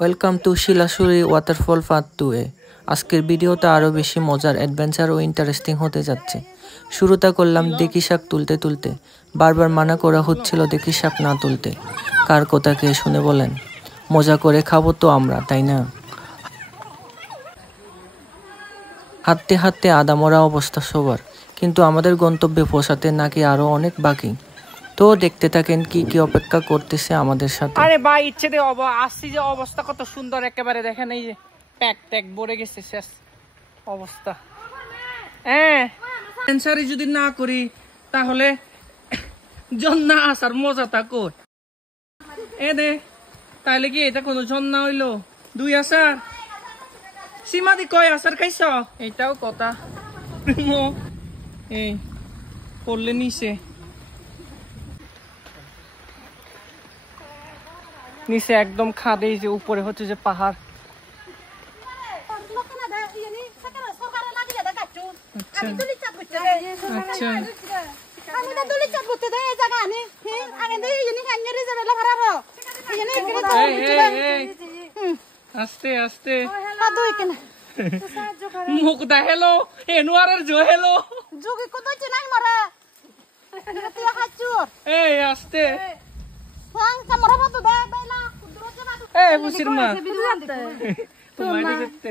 Welcome to Shilashuri waterfall part 2-এ। আজকের ভিডিওটা আরও বেশি মজার, অ্যাডভেঞ্চার ও ইন্টারেস্টিং হতে যাচ্ছে। শুরুটা করলাম দেখি শাক তুলতে তুলতে। বারবার মানা করা হচ্ছিল দেখি শাক না তুলতে। কার কথা কে শুনে বলেন? মজা করে খাবো তো আমরা, তাই না? হাঁটতে হাঁটতে আদামরা অবস্থা সবার, কিন্তু আমাদের গন্তব্যে পৌঁছাতে নাকি আরও অনেক বাকি। তো দেখতে থাকেন কি কি অপেক্ষা করতেছে আমাদের সাথে। আরে ভাই ইচ্ছে দে আসছি যে অবস্থা কত সুন্দর, একেবারে দেখেন এই যে প্যাক ট্যাক ভরে গেছে, শেষ অবস্থা। হ্যাঁ ক্যান্সারই যদি না করি তাহলে জন্না আসার মজা থাকো এ দে। তাহলে কি এটা কোনো জন্না হইলো? 2 আসার সীমাদি কয় আসার খাইছ? এইটাও কথা এই করলে নিচে নিচে একদম খাদে, যে উপরে হচ্ছে যে পাহাড়। আস্তে আস্তে মুখ দা হেলো এনুয়ারের জো হেলো এই আস্তে এই বুসির মা তোমায় দেখতে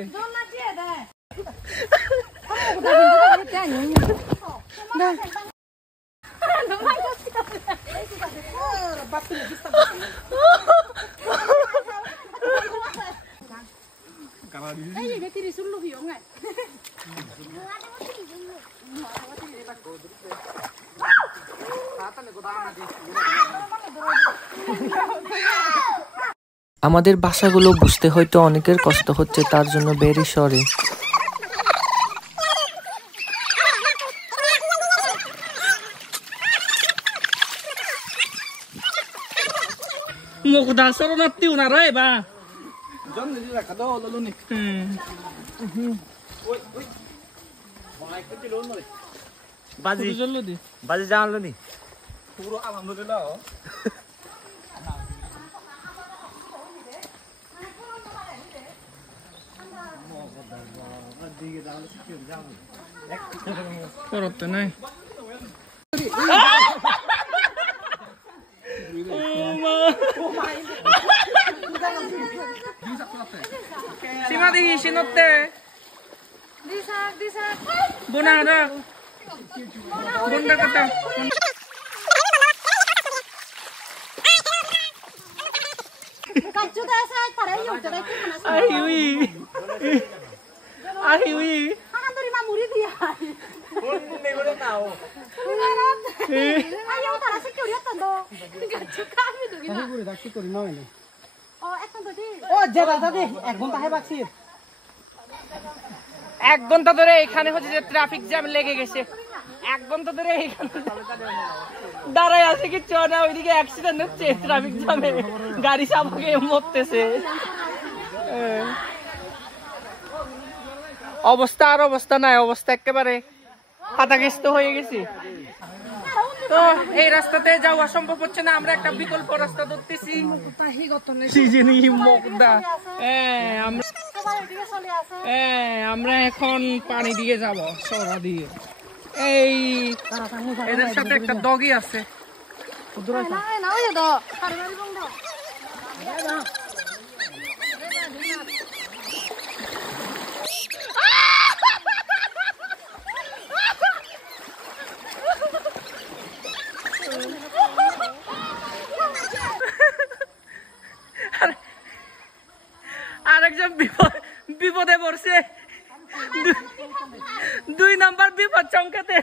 আমাদের ভাষাগুলো বুঝতে হয়তো অনেকের কষ্ট হচ্ছে, তার জন্য ভেরি সরি। মুখদা শরণার্থী উনারা বা বাজি জানলো নি পুরো আলহামদুলিল্লাহ। করতে নাই সীমা দেখি সিনতে বোনা বন্ডা কথা এক ঘন্টা ধরে এখানে হচ্ছে যে ট্রাফিক জ্যাম লেগে গেছে। 1 ঘন্টা ধরে দাঁড়ায় আছে, কিচ্ছু না। ওইদিকে অ্যাক্সিডেন্ট হচ্ছে ট্রাফিক জ্যামে, গাড়ি চাপাকে মরতেছে। অবস্থা আর অবস্থা নাই, অবস্থা একেবারে হাতাগ্রস্ত হয়ে গেছি। তো এই রাস্তাতে যাওয়া সম্ভব হচ্ছে না, আমরা একটা বিকল্প রাস্তা ধরতেছি। আমরা এখন পানি দিয়ে যাব, সরা দিয়ে। এই এদের সাথে একটা ডগি আছে। আরেকজন বিপদে পড়ছে, 2 নাম্বার বিপদ চমকেতে,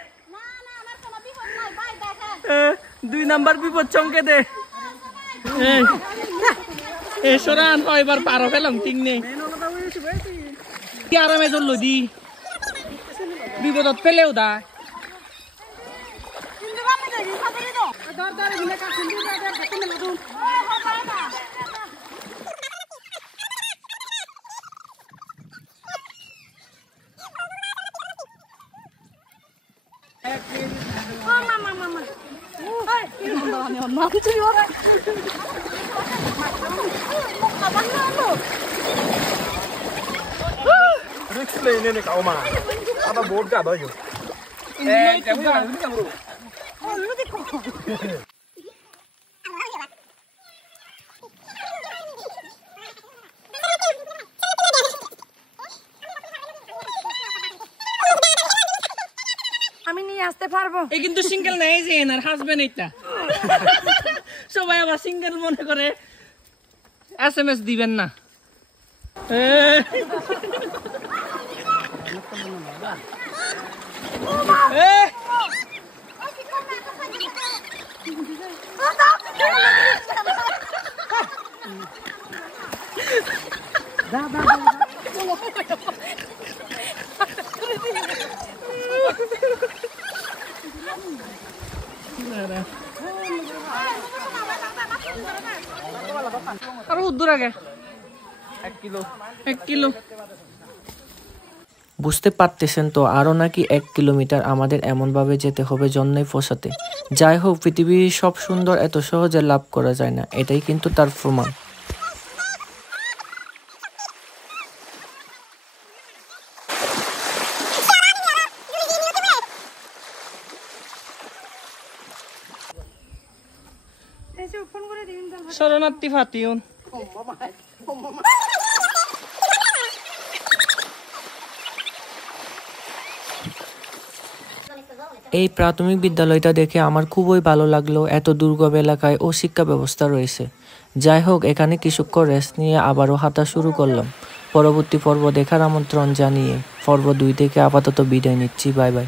2 নাম্বার বিপদ চমকেতে। সরান এবার পারো ফেলাম ঠিক নেই, কি আরামে চললো দি বিপদত ফেলেও দা। Mama, Ini kau mah. Apa board ka ba yo? Kamu kan ini kamu. আমি নিয়ে আসতে পারবো এই কিন্তু সিঙ্গেল নাই যে এনার হাজবেন্ড এটা সবাই আবার সিঙ্গেল মনে করে এসএমএস দিবেন না আরো দূর আগে 1 কিলো বুঝতে পারতেছেন তো আরও নাকি 1 কিলোমিটার আমাদের এমনভাবে যেতে হবে জন্যই ফসাতে। যাই হোক, পৃথিবীর সব সুন্দর এত সহজে লাভ করা যায় না, এটাই কিন্তু তার প্রমাণ। শরণার্থী ফাতিউন এই প্রাথমিক বিদ্যালয়টা দেখে আমার খুবই ভালো লাগলো, এত দুর্গম এলাকায় ও শিক্ষা ব্যবস্থা রয়েছে। যাই হোক, এখানে কিছুক্ষণ রেস্ট নিয়ে আবারও হাঁটা শুরু করলাম। পরবর্তী পর্ব দেখার আমন্ত্রণ জানিয়ে পর্ব 2 থেকে আপাতত বিদায় নিচ্ছি। Bye bye.